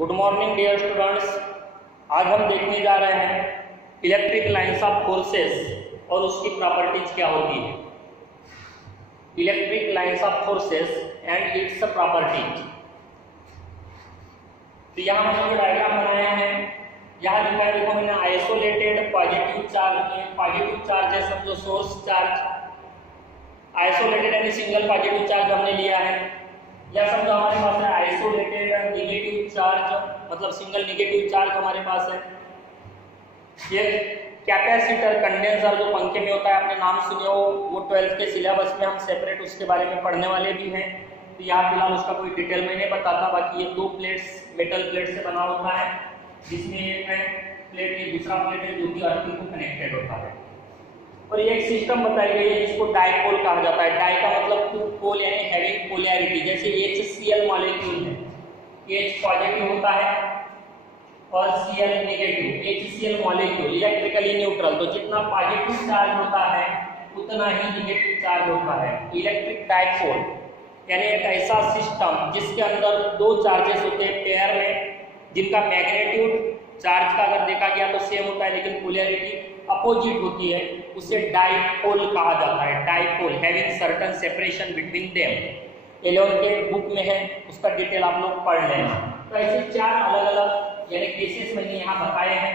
Good morning dear students. आज हम देखने जा रहे हैं इलेक्ट्रिक लाइंस ऑफ फोर्सेस और उसकी प्रॉपर्टीज क्या होती है। Electric lines of forces and its properties. तो यहाँ हमने जो डायग्राम बनाया है, यहाँ दिखाया देखो मैंने आइसोलेटेड पॉजिटिव चार्ज है, समझो सोर्स चार्ज। आइसोलेटेड यानी सिंगल पॉजिटिव चार्ज हमने लिया है, या समझो हमारे पास है आइसोलेटेड नेगेटिव चार्ज, मतलब सिंगल नेगेटिव चार्ज हमारे पास है। ये कैपेसिटर कंडेंसर जो पंखे में होता है, आपने नाम सुने हो, वो 12th के सिलेबस में हम सेपरेट उसके बारे में पढ़ने वाले भी हैं। तो यहाँ फिलहाल उसका कोई डिटेल में नहीं बताता। बाकी ये दो प्लेट्स मेटल प्लेट से बना होता है, जिसमें एक है प्लेट, एक दूसरा प्लेट है जो कि अर्थ को कनेक्टेड होता है। और एक सिस्टम बताई गई है जिसको डाइपोल कहा जाता है। डाई का मतलब टू पोल यानी हैविंग पोलैरिटी। जैसे HCl मॉलिक्यूल है, H पॉजिटिव होता है और Cl negative. HCl molecule electrically neutral, तो जितना पॉजिटिव चार्ज होता है उतना ही नेगेटिव चार्ज होता है। इलेक्ट्रिक डाइपोल यानी एक ऐसा सिस्टम जिसके अंदर दो चार्जेस होते हैं पेयर में, जिनका मैग्नीट्यूड चार्ज का अगर देखा गया तो सेम होता है लेकिन पोलैरिटी अपोजिट होती है, उसे डाइपोल कहा जाता है। Dipole having certain separation between them. 11 के बुक में है, उसका डिटेल आप लोग पढ़ लेना। तो ऐसे चार अलग अलग यानी केसेस मैंने यहाँ बताए हैं।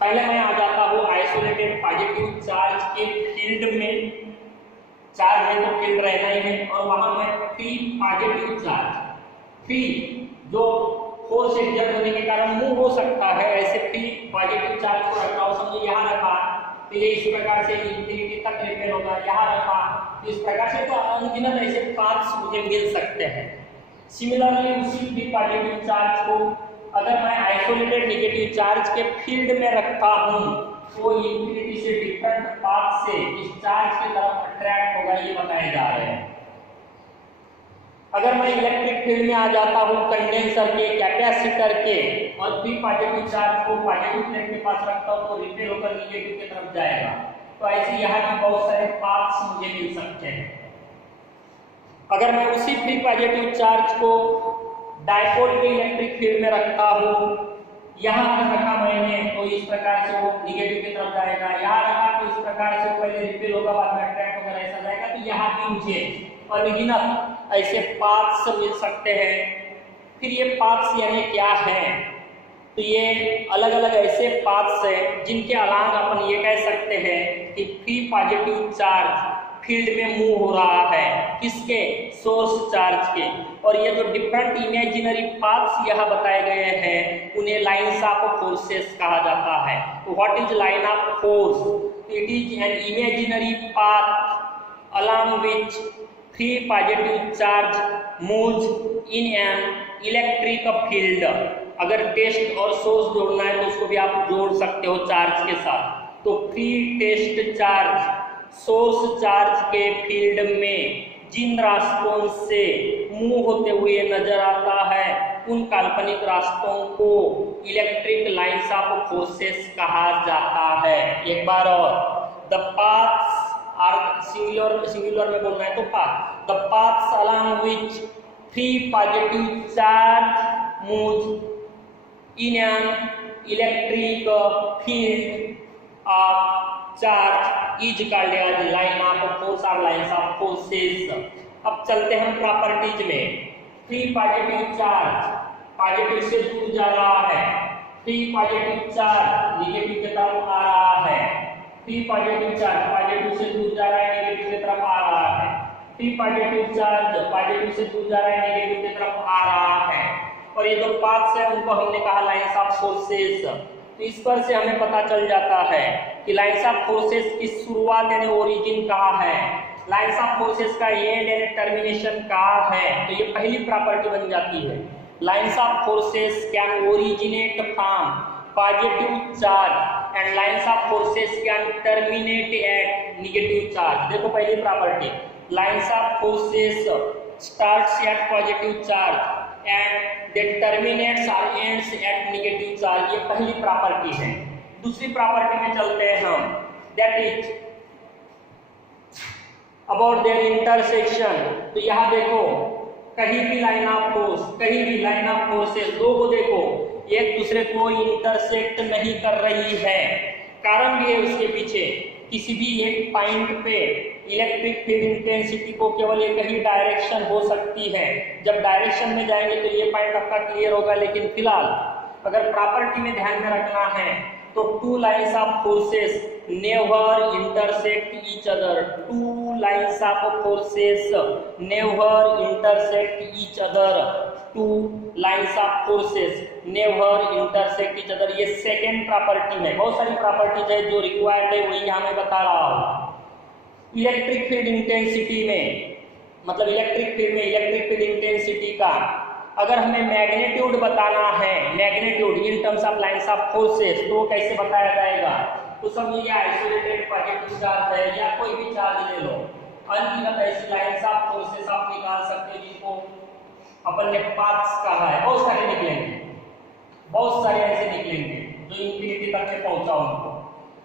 पहले मैं आ जाता हूँ आइसोलेटेड पॉजिटिव चार्ज के फील्ड में। चार्ज है तो फील्ड रहना ही है, और वहां में फ्री पॉजिटिव चार्ज, फ्री जो फोर्स एग्जर्ट होने के कारण मूव हो सकता है, ऐसे फ्री पॉजिटिव चार्ज को रखा हो। समझो यहाँ रखा तो ये इस प्रकार से इंफिनिटी तक रिपेल होगा, यहाँ रखा तो इस प्रकार से। तो अनगिनत ऐसे पाथ्स मुझे मिल सकते हैं। सिमिलरली उसी फ्री पॉजिटिव चार्ज को अगर मैं आइसोलेटेड नेगेटिव चार्ज के फील्ड में रखता हूँ तो इंफिनिटी से डिफरेंट पाथ से इस चार्ज की तरफ अट्रैक्ट होगा, ये बताए जा रहे हैं। अगर मैं इलेक्ट्रिक फील्ड में आ जाता हूँ कंडेंसर के, कैपेसिटर के, और फ्री पॉजिटिव चार्ज को पॉजिटिव प्लेट के पास रखता हूँ तो रिपेल होकर नेगेटिव की तरफ जाएगा। तो ऐसे यहाँ भी बहुत सारे पाथ्स मुझे मिल सकते हैं। अगर मैं उसी फ्री पॉजिटिव चार्ज को डाइपोल के इलेक्ट्रिक फील्ड में रखता हूँ, यहाँ अगर रखा मैंने तो इस प्रकार से वो नेगेटिव की तरफ जाएगा, यहाँ रखा तो इस प्रकार से पहले रिपेल होगा बाद में अट्रैक्ट होकर ऐसा जाएगा। तो यहाँ भी मुझे अनगिनत ऐसे पाथ्स मिल सकते हैं। फिर ये पाथ्स यानी क्या है, तो ये अलग अलग ऐसे पाथ्स हैं जिनके अलांग अपन ये कह सकते हैं कि फ्री पॉजिटिव चार्ज फील्ड में मूव हो रहा है, किसके, सोर्स चार्ज के। और ये जो डिफरेंट इमेजिनरी पाथ्स यहाँ बताए गए हैं उन्हें लाइंस ऑफ फोर्सेस कहा जाता है। तो what is line of force? It is an imaginary path along which free positive charge moves in an electric field। अगर टेस्ट और सोर्स जोड़ना है तो उसको भी आप जोड़ सकते हो चार्ज के साथ। तो free test charge source charge के फील्ड में जिन रास्तों से मूव होते हुए नजर आता है उन काल्पनिक रास्तों को इलेक्ट्रिक लाइंस ऑफ फोर्सेस कहा जाता है। एक बार और, द पाथ्स आर सिंगुलर में बोलना है तो path, the paths along which free positive charge moves in an electric field of charge is called as line of force or lines of forces। अब चलते हैं प्रॉपर्टीज में। फ्री पॉजिटिव चार्ज पॉजिटिव से दूर जा रहा है, फ्री पॉजिटिव चार्ज नेगेटिव की तरफ आ रहा है, फ्री पॉजिटिव चार्ज पॉजिटिव से दूर जा रहा है नेगेटिव की तरफ आ रहा है, फ्री पॉजिटिव चार्ज पॉजिटिव से दूर जा रहा है नेगेटिव की तरफ आ रहा है। और ये जो पाथ्स है उनको हमने कहा लाइंस ऑफ फोर्सेस। तो इस पर से हमें पता चल जाता है कि लाइंस ऑफ फोर्सेस की शुरुआत यानी ओरिजिन कहाँ है, लाइंस ऑफ फोर्सेस का एंड यानी टर्मिनेशन कहाँ है। तो ये पहली प्रॉपर्टी बन जाती है। Lines of forces can originate from positive charge and lines of forces can terminate at negative charge. देखो पहली property, lines of forces starts at positive charge and they terminates और एंड्स एट नेगेटिव चार्ज। ये पहली property है। दूसरी property में चलते हैं हम, that is about their intersection. तो यहाँ देखो कहीं भी लाइन ऑफ फोर्स, कहीं भी लाइन ऑफ फोर्सेस दो को देखो एक दूसरे को इंटरसेक्ट नहीं कर रही है। कारण भी है उसके पीछे, किसी भी एक पॉइंट पे इलेक्ट्रिक फील्ड इंटेंसिटी को केवल एक ही डायरेक्शन हो सकती है। जब डायरेक्शन में जाएंगे तो ये पॉइंट आपका क्लियर होगा, लेकिन फिलहाल अगर प्रॉपर्टी में ध्यान में रखना है तो two lines of forces never intersect each other, two lines of forces never intersect each other, two lines of forces never intersect each other. ये सेकेंड प्रॉपर्टी में, बहुत सारी प्रॉपर्टीज है जो रिक्वायर्ड है वही यहाँ मैं बता रहा हूँ। इलेक्ट्रिक फील्ड इंटेंसिटी में, मतलब इलेक्ट्रिक फील्ड में इलेक्ट्रिक फील्ड इंटेंसिटी का अगर हमें मैग्नीट्यूड बताना है, magnitude in terms of lines of forces, तो कैसे बताया जाएगा? तो समझिए आइसोलेटेड पॉजिटिव चार्ज है या कोई भी चार्ज ले लो, अनगिनत ऐसी लाइंस ऑफ फोर्सेस आप निकाल सकते हैं जिसको अपन ने पाथ्स कहा है। बहुत सारे निकलेंगे, बहुत सारे ऐसे निकलेंगे जो इंफिनिटी तक में पहुंचा उनको।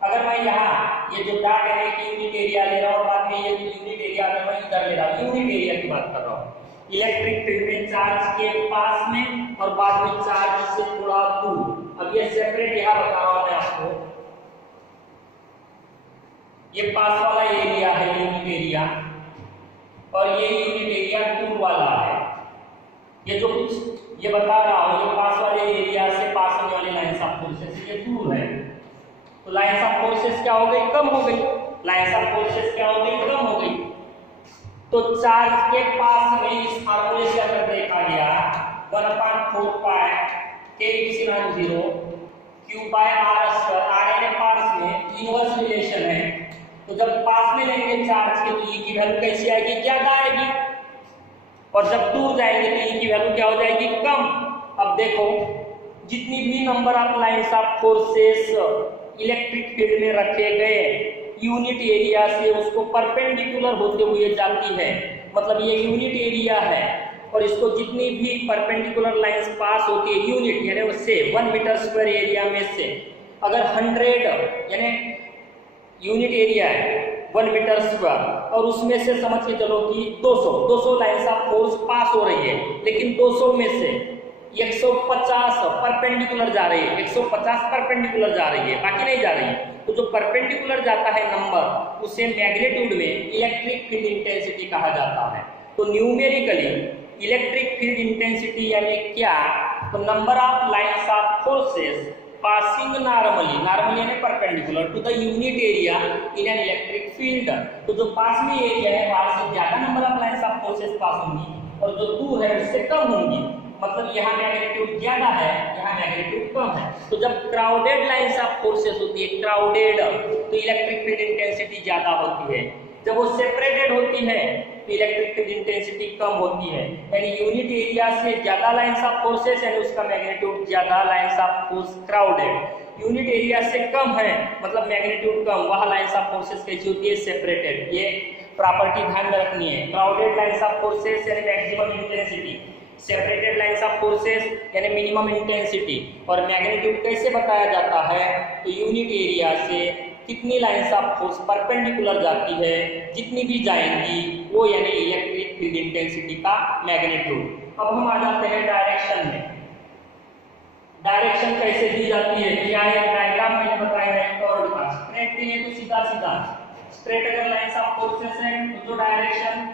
अगर मैं यहाँ ये जो डॉट है कि यूनिट एरिया ले रहा हूँ और बाद में ये यूनिट एरिया अगर मैं इधर ले रहा हूँ, यूनिट एरिया की बात कर रहा हूँ, इलेक्ट्रिक फील्ड में चार्ज के पास में और बाद में चार्ज से थोड़ा दूर। अब ये सेपरेट यहाँ बता रहा हूँ मैं आपको, ये पास वाला एरिया है यूनिट एरिया और ये यूनिट एरिया दूर वाला है। ये जो कुछ ये बता रहा हूँ ये पास वाले एरिया से पास होने वाली लाइंस ऑफ फोर्सेस ये दूर है, तो लाइंस ऑफ फोर्सेस क्या हो गई? कम हो गई। लाइंस ऑफ फोर्सेस क्या हो गई? कम हो गई। तो चार्ज के पास में इस फार्मूले से अगर देखा गया 1/4 pi k epsilon 0 q by r square, r के पास में इनवर्स रिलेशन है, तो जब पास में लेंगे चार्ज के तो e की वैल्यू कैसी आएगी? ज्यादा आएगी, और जब दूर जाएंगे तो e की वैल्यू क्या हो जाएगी? कम। अब देखो जितनी भी number of lines of forces electric field में रखे गए यूनिट एरिया से उसको परपेंडिकुलर होते हुए जाती है, मतलब ये यूनिट एरिया है और इसको जितनी भी परपेंडिकुलर लाइंस पास होती है यूनिट यानी उससे 1 मीटर स्क्वायर एरिया में से अगर 100 यानी यूनिट एरिया है 1 मीटर स्क्वायर और उसमें से समझ के चलो कि 200 लाइंस ऑफ फोर्स पास हो रही है, लेकिन 200 में से 150 परपेंडिकुलर जा रही है, 150 परपेंडिकुलर जा रही है, बाकी नहीं जा रही है। तो जो परपेंडिकुलर जाता है नंबर उसे मैग्नीट्यूड में इलेक्ट्रिक फील्ड इंटेंसिटी कहा जाता है। तो न्यूमेरिकली इलेक्ट्रिक फील्ड इंटेंसिटी यानी क्या? तो number of lines of forces passing normally यानी perpendicular to the unit area in an electric field. तो जो पास में एरिया है वहां से ज्यादा number of lines of forces pass होंगी और जो दूर है उससे कम होंगी, मतलब यहाँ मैग्नीट्यूड ज्यादा है, यहाँ मैग्नीट्यूड कम है। तो जब क्राउडेड लाइंस ऑफ फोर्सेस होती है, क्राउडेड, तो इलेक्ट्रिक फील्ड इंटेंसिटी ज्यादा होती है। जब वो सेपरेटेड होती है तो इलेक्ट्रिक फील्ड इंटेंसिटी कम होती है। यानी यूनिट एरिया से ज्यादा लाइंस ऑफ फोर्सेस यानी उसका मैग्नीट्यूड ज्यादा, lines of force crowded. Unit area से कम है मतलब मैग्नीट्यूड कम, वहां लाइंस ऑफ फोर्सेस कैसी होती है? सेपरेटेड। ये प्रॉपर्टी ध्यान में रखनी है। क्राउडेड लाइंस ऑफ फोर्सेस यानी maximum intensity, separated lines of forces यानी मिनिमम इंटेंसिटी। और मैग्नीट्यूड कैसे बताया जाता है? तो यूनिट एरिया से कितनी लाइंस ऑफ फोर्स परपेंडिकुलर जाती है, जितनी भी जाएंगी वो यानी इलेक्ट्रिक फील्ड इंटेंसिटी का मैग्नीट्यूड। अब हम आ जाते हैं डायरेक्शन में। डायरेक्शन कैसे दी जाती है? क्या है डायग्राम मैंने बताया है कर्व का। स्ट्रेट है तो सीधा सीधा स्ट्रेट अगर लाइंस ऑफ फोर्सेस है तो जो डायरेक्शन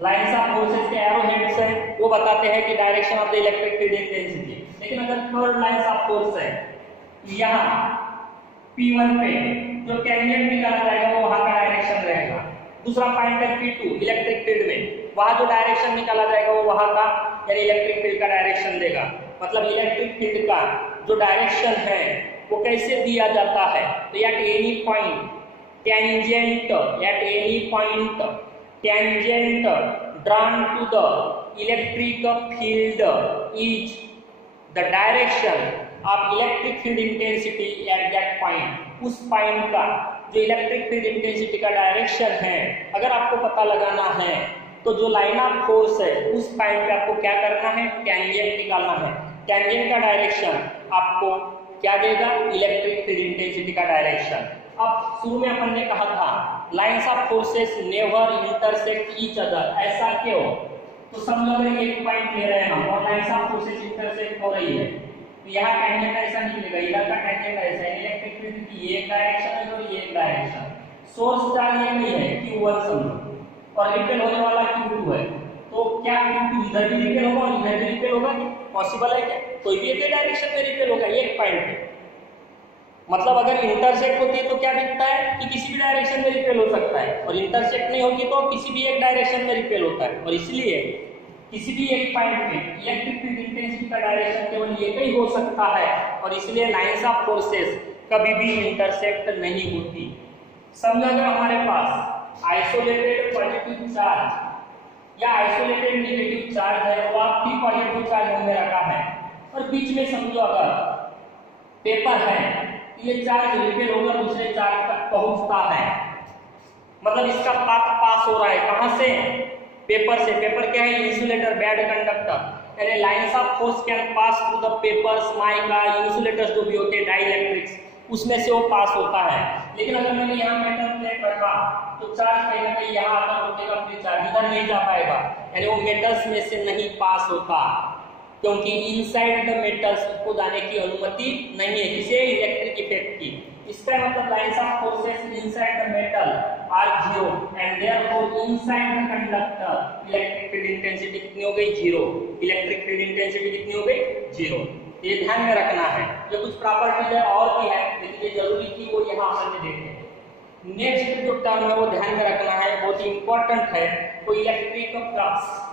लाइंस ऑफ फोर्सेस के एरो हेड्स है वो बताते हैं कि direction of the electric field intensity. लेकिन अगर कर्व लाइंस ऑफ फोर्स है यहाँ P1 पे जो टेंजेंट निकाला जाएगा वो वहां का डायरेक्शन रहेगा। दूसरा पॉइंट है P2 इलेक्ट्रिक फील्ड में, वहां जो डायरेक्शन निकाला जाएगा वो वहां का यानी इलेक्ट्रिक फील्ड का डायरेक्शन देगा। मतलब इलेक्ट्रिक फील्ड का जो डायरेक्शन है वो कैसे दिया जाता है? तो at any point tangent, at any point tangent drawn to the electric field is the direction of electric field intensity at that point. उस पॉइंट का जो इलेक्ट्रिक फील्ड इंटेंसिटी का डायरेक्शन है अगर आपको पता लगाना है तो जो लाइन ऑफ फोर्स है उस पॉइंट पे आपको क्या करना है? टेंजेंट निकालना है। टेंजेंट का डायरेक्शन आपको क्या देगा? इलेक्ट्रिक फील्ड इंटेंसिटी का डायरेक्शन। अब शुरू में अपन ने कहा था lines of forces never intersect each other, ऐसा क्यों? तो समझो अगर एक पॉइंट ले रहे हैं हम और लाइंस ऑफ फोर्सेस इंटरसेक्ट हो रही है, तो यहाँ टेंजेंट ऐसा निकलेगा, इधर का टेंजेंट ऐसा है, इलेक्ट्रिक फील्ड की एक डायरेक्शन है और ये एक डायरेक्शन, सोर्स चार्ज ये नहीं है Q1 समझो और रिपेल होने वाला Q2 है, तो क्या Q2 इधर भी रिपेल होगा और इधर भी रिपेल होगा? पॉसिबल है क्या? कोई भी एक डायरेक्शन में रिपेल होगा एक पॉइंट पे। मतलब अगर इंटरसेक्ट होती है तो क्या दिखता है कि किसी भी डायरेक्शन में रिपेल हो सकता है, और इंटरसेक्ट नहीं होगी तो किसी भी एक डायरेक्शन में रिपेल होता है, और इसलिए किसी भी एक पॉइंट पे इलेक्ट्रिक फील्ड इंटेंसिटी का डायरेक्शन केवल एक ही हो सकता है, और इसलिए लाइंस ऑफ फोर्सेस कभी भी इंटरसेक्ट नहीं होती। समझो अगर हमारे पास आइसोलेटेड पॉजिटिव चार्ज या आइसोलेटेड नेगेटिव चार्ज है, वो आप भी पॉजिटिव चार्ज में रखा है, और बीच में समझो अगर पेपर है, ये चार्ज रिपेल होकर दूसरे चार्ज तक पहुंचता है, मतलब इसका पाथ पास हो रहा है कहां से? पेपर से। पेपर क्या है? इंसुलेटर, बैड कंडक्टर, यानी lines of force can pass through the papers, mica, insulators जो भी होते हैं डाइइलेक्ट्रिक्स, उसमें से वो पास होता है। लेकिन अगर मैंने यहाँ मेटल प्लेट रखा तो चार्ज कहीं ना कहीं यहाँ आकर रुकेगा, फिर चार्ज इधर नहीं जा पाएगा, यानी वो मेटल्स में से नहीं पास होता, क्योंकि इनसाइड द मेटल्स को जाने की अनुमति नहीं है किसी इलेक्ट्रिक इफेक्ट की। इसका मतलब lines of forces inside the metal are zero and therefore inside the conductor electric field intensity कितनी हो गई? जीरो। इलेक्ट्रिक फील्ड इंटेंसिटी कितनी हो गई? जीरो। ये ध्यान में रखना है। ये कुछ प्रॉपर्टीज है और भी है, लेकिन ये जरूरी थी वो यहाँ हमने देखे। नेक्स्ट जो टर्म है वो ध्यान में रखना है, बहुत इंपॉर्टेंट है, वो इलेक्ट्रिक फ्लक्स।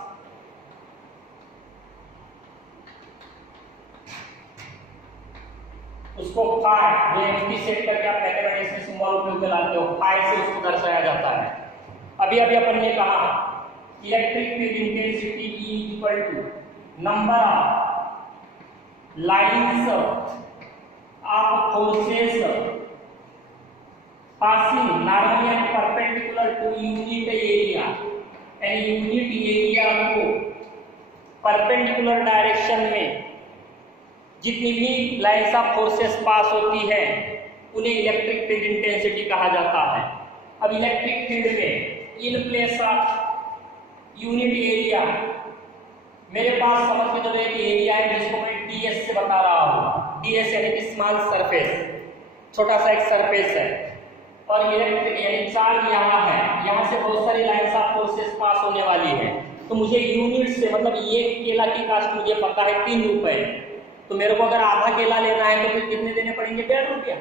उसको फाई, जो एम्प्टी सेट करके आप मैथमेटिक्स में सिंबल उपयोग में लाते हो, फाई से उसको दर्शाया जाता है। अभी अपन ने कहा electric field intensity E equal to number of lines of forces passing normally and perpendicular to unit area, यानी यूनिट एरिया को परपेंडिकुलर डायरेक्शन में जितनी भी लाइंस ऑफ फोर्सेस पास होती है उन्हें इलेक्ट्रिक फील्ड इंटेंसिटी कहा जाता है। अब इलेक्ट्रिक फील्ड में in place of unit area, मेरे पास समझ के चलो एक एरिया है जिसको मैं ds से बता रहा हूँ। ds यानी कि स्मॉल सरफेस, छोटा सा एक सरफेस है, और इलेक्ट्रिक यानी चार्ज यहाँ है, यहाँ से बहुत सारी लाइंस ऑफ फोर्सेस पास होने वाली है, तो मुझे यूनिट से मतलब एक केला की कास्ट मुझे पता है 3 रुपए, तो मेरे को अगर आधा केला लेना है तो फिर कितने देने पड़ेंगे? 1.5 रुपया।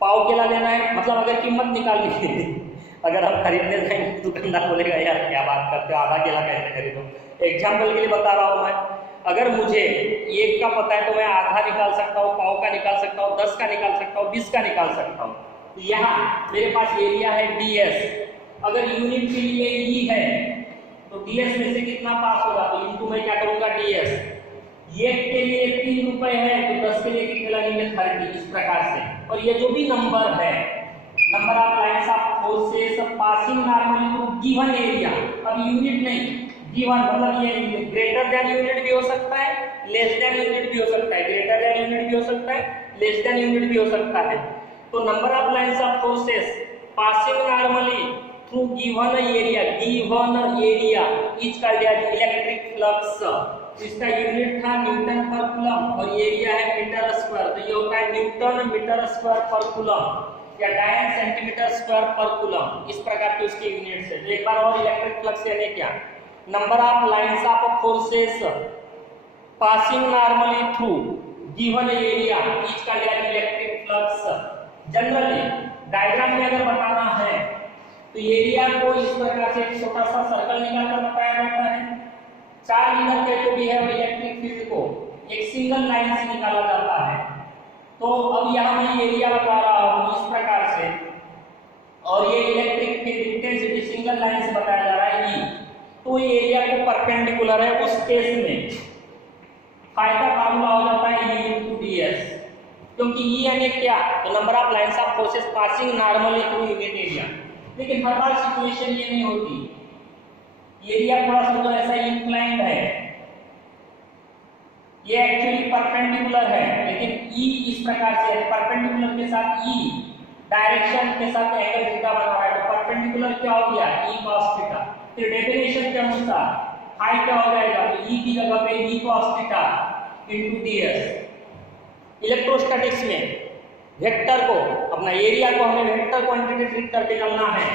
पाव केला लेना है, मतलब अगर कीमत निकाल ली अगर हम खरीदने जाएंगे तो दुकानदार बोलेगा यार क्या बात करते हो, आधा केला कैसे खरीदो। एग्जाम्पल के लिए बता रहा हूँ मैं, अगर मुझे 1 का पता है तो मैं आधा निकाल सकता हूँ, पाव का निकाल सकता हूँ, 10 का निकाल सकता हूँ, 20 का निकाल सकता हूँ। यहाँ मेरे पास एरिया है ds, अगर यूनिट के लिए E है तो ds में से कितना पास होगा, तो इनको मैं क्या करूंगा ds। एक के लिए 3 रुपए है तो 10 के लिए कितने लगेंगे? 30, इस प्रकार से। और ये जो भी नंबर है, number of lines of forces passing normally through given area, अब यूनिट नहीं, गिवन मतलब ये ग्रेटर देन यूनिट भी हो सकता है, लेस देन यूनिट भी हो सकता है, ग्रेटर देन यूनिट भी हो सकता है, लेस देन यूनिट भी हो सकता है। तो number of lines of forces passing normally through given area is called as electric flux. इसका यूनिट था न्यूटन पर कूलम और एरिया है मीटर स्क्वायर, तो ये होता है न्यूटन मीटर स्क्वायर पर कूलम या डायन सेंटीमीटर स्क्वायर पर कूलम, इस प्रकार के उसके यूनिट्स है। तो एक बार और इलेक्ट्रिक फ्लक्स यानी क्या? Number of lines of forces passing normally through given area is called as electric flux. Generally diagram में अगर बताना है तो एरिया को इस प्रकार से एक छोटा सा सर्कल निकालकर बताया जाता है। 4 मीटर के जो भी है इलेक्ट्रिक फील्ड को एक सिंगल लाइन से निकाला जाता है। तो अब यहाँ मैं एरिया बता रहा हूँ इस प्रकार से, और ये electric field intensity single line से बताया जा रहा है E, तो ये एरिया को परपेंडिकुलर है उस केस में फायदा फार्मूला हो जाता है E into ds, क्योंकि E यानी क्या? तो number of lines of forces passing normally through unit area. लेकिन हर बार सिचुएशन ये नहीं होती, एरिया थोड़ा सा तो ऐसा इंक्लाइंड है, ये एक्चुअली परपेंडिकुलर है, लेकिन E इस प्रकार से परपेंडिकुलर के साथ E डायरेक्शन के साथ एंगल थीटा बना रहा है, तो परपेंडिकुलर क्या हो गया e cos थीटा। फिर डेफिनेशन के अनुसार फाई क्या हो जाएगा, तो e की जगह पे e cos theta into ds। Electrostatics में वेक्टर को, अपना एरिया को हमें वेक्टर क्वांटिटी ट्रीट करके चलना है,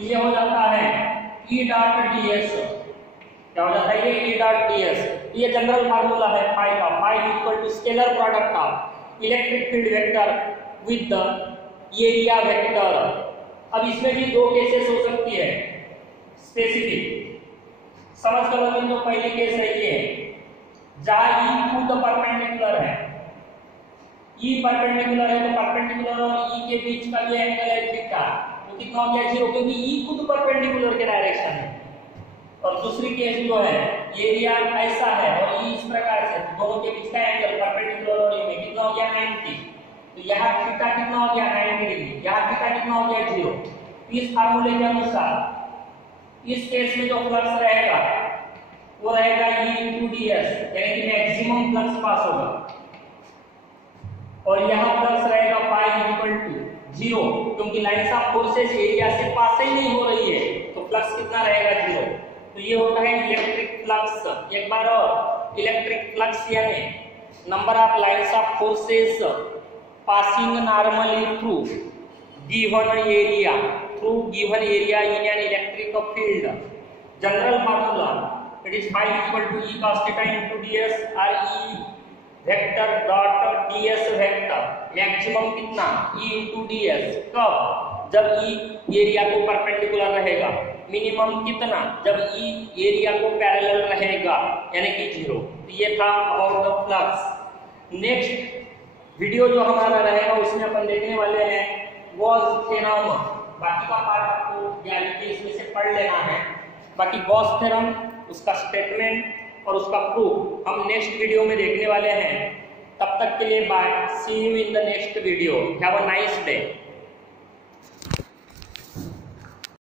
ये हो जाता है e डॉट ds। क्या हो जाता है ये e डॉट ds। ये जनरल फार्मूला है फाई का, phi equal to scalar product of electric field vector with the area vector. अब इसमें भी दो केसेस हो सकती है स्पेसिफिक, समझ कर लो। तो पहली केस रही है जहां e खुद परपेंडिकुलर है, e परपेंडिकुलर है, तो परपेंडिकुलर और e के बीच का जो एंगल है थीटा वो कितना हो गया 0, क्योंकि e खुद परपेंडिकुलर के डायरेक्शन है। और दूसरी केस जो है एरिया ऐसा है और e इस प्रकार से, दोनों के बीच का एंगल परपेंडिकुलर और e में कितना हो गया 90, तो यहाँ थीटा कितना हो गया 90 डिग्री, यहाँ थीटा कितना हो गया 0। इस फार्मूले के अनुसार इस केस में जो फ्लक्स रहेगा वो रहेगा e into ds, यानी कि मैक्सिमम फ्लक्स पास होगा, और यहाँ फ्लक्स रहेगा फाई इक्वल टू 0, क्योंकि लाइंस ऑफ फोर्सेस एरिया से पास ही नहीं हो रही है, तो फ्लक्स कितना रहेगा 0। तो ये होता है इलेक्ट्रिक फ्लक्स। एक बार और, इलेक्ट्रिक फ्लक्स यानी number of lines of forces passing normally through given area in an electric field. General formula, it is phi equal to e cos theta into ds or e vector dot ds vector। Maximum कितना e into ds, कब, जब e area को perpendicular रहेगा। Minimum कितना, जब e area को parallel रहेगा, यानी कि 0। तो ये था about the flux. Next video जो हमारा रहेगा उसमें अपन देखने वाले हैं गॉस थ्योरम। बाकी का पार्ट आपको ज्ञान इसमें से पढ़ लेना है। बाकी गॉस थ्योरम, उसका स्टेटमेंट और उसका प्रूफ हम नेक्स्ट वीडियो में देखने वाले हैं। तब तक के लिए bye, see you in the next video, have a nice day.